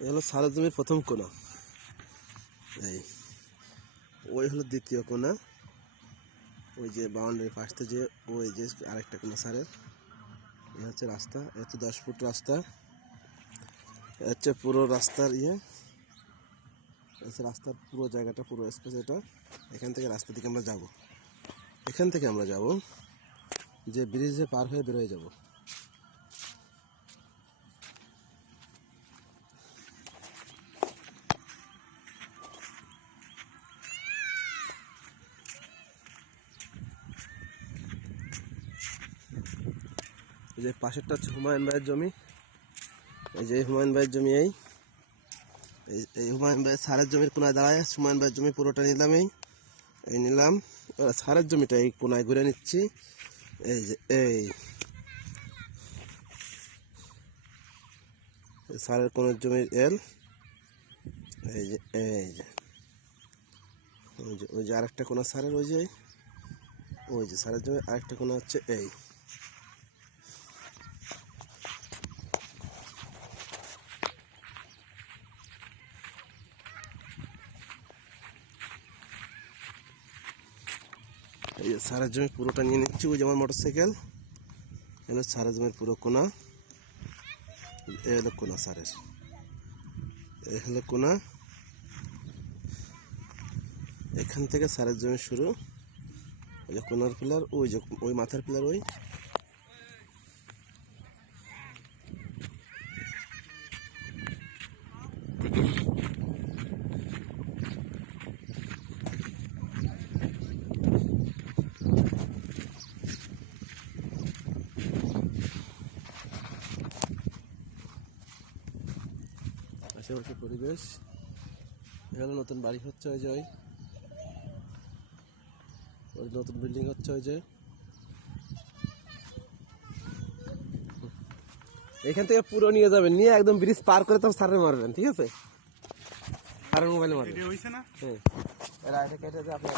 হলো সারা জমির প্রথম কোনা। এই, ওই হলো দ্বিতীয় কোনা। ওই যে বাউন্ডারির পাশে যে, ওই যে আরেকটা কোনা সারের। এ হচ্ছে রাস্তা, এ হচ্ছে দশ ফুট রাস্তা। এ হচ্ছে পুরো রাস্তার ইয়ে। হচ্ছে রাস্তার পুরো জায়গাটা, পুরো স্পেস এটা। এখান থেকে রাস্তা দিকে আমরা যাব। এখান থেকে আমরা যাব। যে ব্রিজে পার হয়ে বেরোয় যাব। যে পাশেরটা হচ্ছে হুমায়ুন ভাইয়ের জমি। এই যে হুমায়ুন ভাইয়ের জমি এই। এই হুমায়ুন ভাইয়ের সারের জমির কোনায় দাঁড়ায় হুমায়ুন ভাইয়ের জমি, পুরোটা নিলাম এই। এই নিলাম। সারের জমিটা এই কোনায় ঘুরে নিচ্ছি। এই যে এই। সারের কোনার জমির এল। এই যে এই যে। ওই যে ওই যে আরেকটা কোনা সারের, ওই যে ওই যে সারের জমি আরেকটা কোনা হচ্ছে এই। এই যে সারা জমি পুরোটা নিয়ে নিচ্ছি, ওই যেমন মোটর সাইকেল এগুলো সারা জমির পুরো কোনা। এ হলো কোনা সারের। এ হলো কোনা। এখান থেকে সারের জমি শুরু। ওই যে কোনার পিলার, ওই যে ওই মাথার পিলার, ওই। আশেপাশে পরিবেশ। এখানে নতুন বাড়ি হচ্ছে ওই যে ওই। ওই নতুন বিল্ডিং হচ্ছে ওই যে। এখান থেকে পুরো নিয়ে যাবেন। নিয়ে একদম ব্রিজ পার করে তখন সারে মারবেন ঠিক আছে? সারের মোবাইলে মারবেন। না? হ্যাঁ। এরা এটা কেটে আপনি